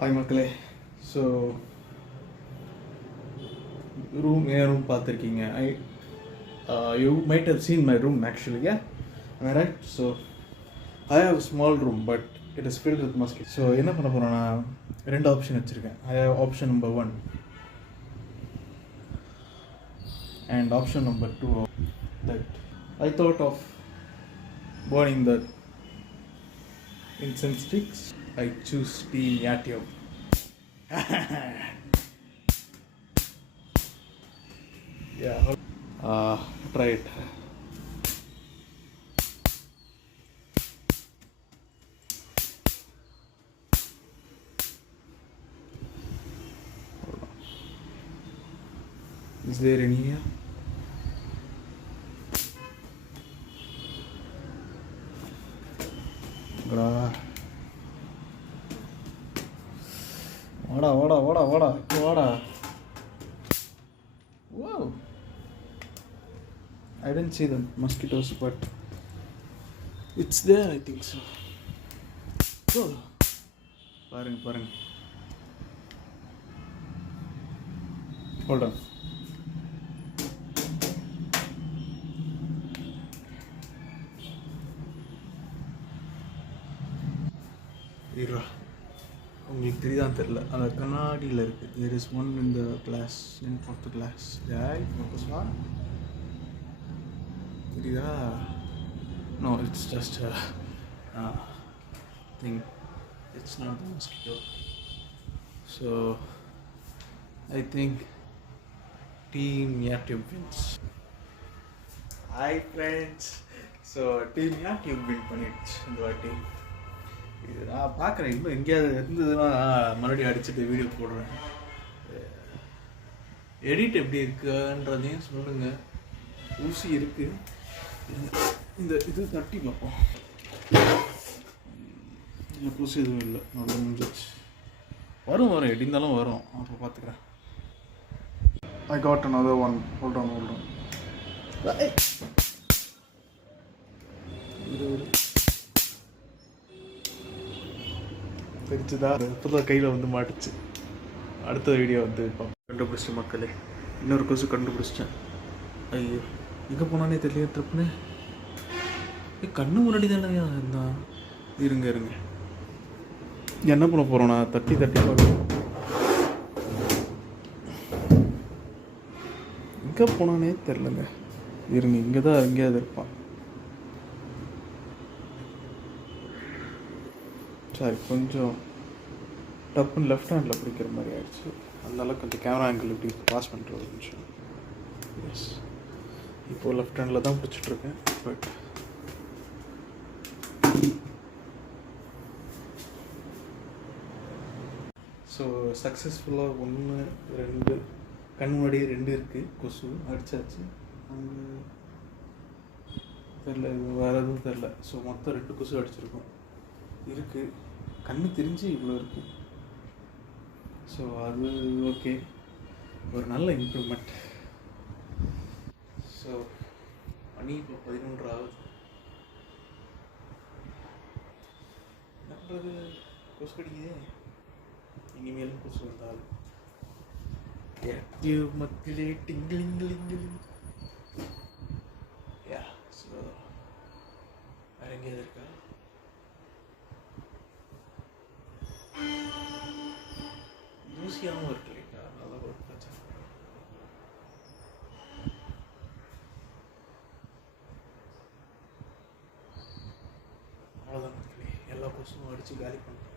Hi மக்களே. So என் room பார்த்துருக்கீங்க. You might have seen my room actually. I right. So I have small room but it is filled with mosquito. So என்ன பண்ண போகிறேன்னா, ரெண்டு option வச்சுருக்கேன். I have option number 1 and option number 2. That I thought of burning the incense sticks. I choose Team Yatio. Yeah. Try it. Is there any here? Vada. Wow. I didn't see the mosquitoes, but it's there, I think so. Oh. Parang. Hold on. உங்களுக்கு தெரியுதான் தெரியல, அந்த கண்ணாடியில் இருக்குது. There is one in the glass, in of the glass. ஃபோக்கஸ்வா தெரியுதா? No, it's just thing. It's not the mosquito. So I think team YouTube wins. Hi friends. So team YouTube win பண்ணிடுச்சு இந்த வாட்டி. இது நான் பார்க்குறேன், இன்னும் எங்கேயாவது இருந்ததுன்னா மறுபடியும் அடிச்சுட்டு வீடியோ போடுறேன். எடிட் எப்படி இருக்குன்றதையும் சொல்லுங்கள். ஊசி இருக்குது, இந்த இது தட்டி பார்ப்போம். இல்லை ஊசி எதுவும் இல்லை, நல்லா முடிஞ்சிச்சு. வரும் எடிந்தாலும் வரும், அப்போ பார்த்துக்கிறேன். I got another one. Hold on. தெரிஞ்சுதா? இப்போதான் கையில் வந்து மாட்டுச்சு. அடுத்த வீடியோ வந்து கண்டுபிடிச்ச மக்களே. இன்னொரு கொசு கண்டுபிடிச்சிட்டேன். ஐயோ, எங்கே போனானே தெரியல. ட்ரிப்புன்னு கண்ணு முன்னாடி தானே இருந்தான். இருங்க என்ன பண்ண போகிறோம்? நான் தட்டி பார்க்கணும். எங்கே போனானே தெரிலங்க. இருங்க, இங்கே தான் எங்கேயாவது இருப்பான். சரி, கொஞ்சம் டப்புன்னு லெஃப்ட் ஹேண்டில் பிடிக்கிற மாதிரி ஆயிடுச்சு. அதனால கொஞ்சம் கேமரா ஆங்கிள் இப்படி பாஸ் பண்ணுற ஒரு நிமிஷம். எஸ், இப்போது லெஃப்ட் ஹேண்டில் தான் பிடிச்சிட்ருக்கேன். பட் ஸோ சக்ஸஸ்ஃபுல்லாக 1 2 கண் முன்னாடி 2 இருக்குது. கொசு அடித்தாச்சு. அங்கே தெரில, இது வேறு எதுவும் தெரில. ஸோ மொத்தம் 2 கொசு அடிச்சிருக்கோம். இருக்குது, கண்ணு தெரிஞ்சு இவ்வளோ இருக்குது. ஸோ அது ஓகே, ஒரு நல்ல இம்ப்ரூவ்மெண்ட். ஸோ மணி இப்போ 11 ஆகுது. என்ன பண்ணுறது, கொசு கடிக்குதே. இனிமேலும் கொசு வந்தாலும் மக்களே டிங்கிலிங்கிலிங்கிலிங். யா, ஸோ வேறு எங்கேயாவது இருக்கா? ஊசியாகவும் இருக்கு இல்லைங்களா? அதெல்லாம் ஒரு பிரச்சனை. அவ்வளோதான் மக்களே, எல்லா கொசுவும் அடித்து காலி பண்ணிட்டேன்.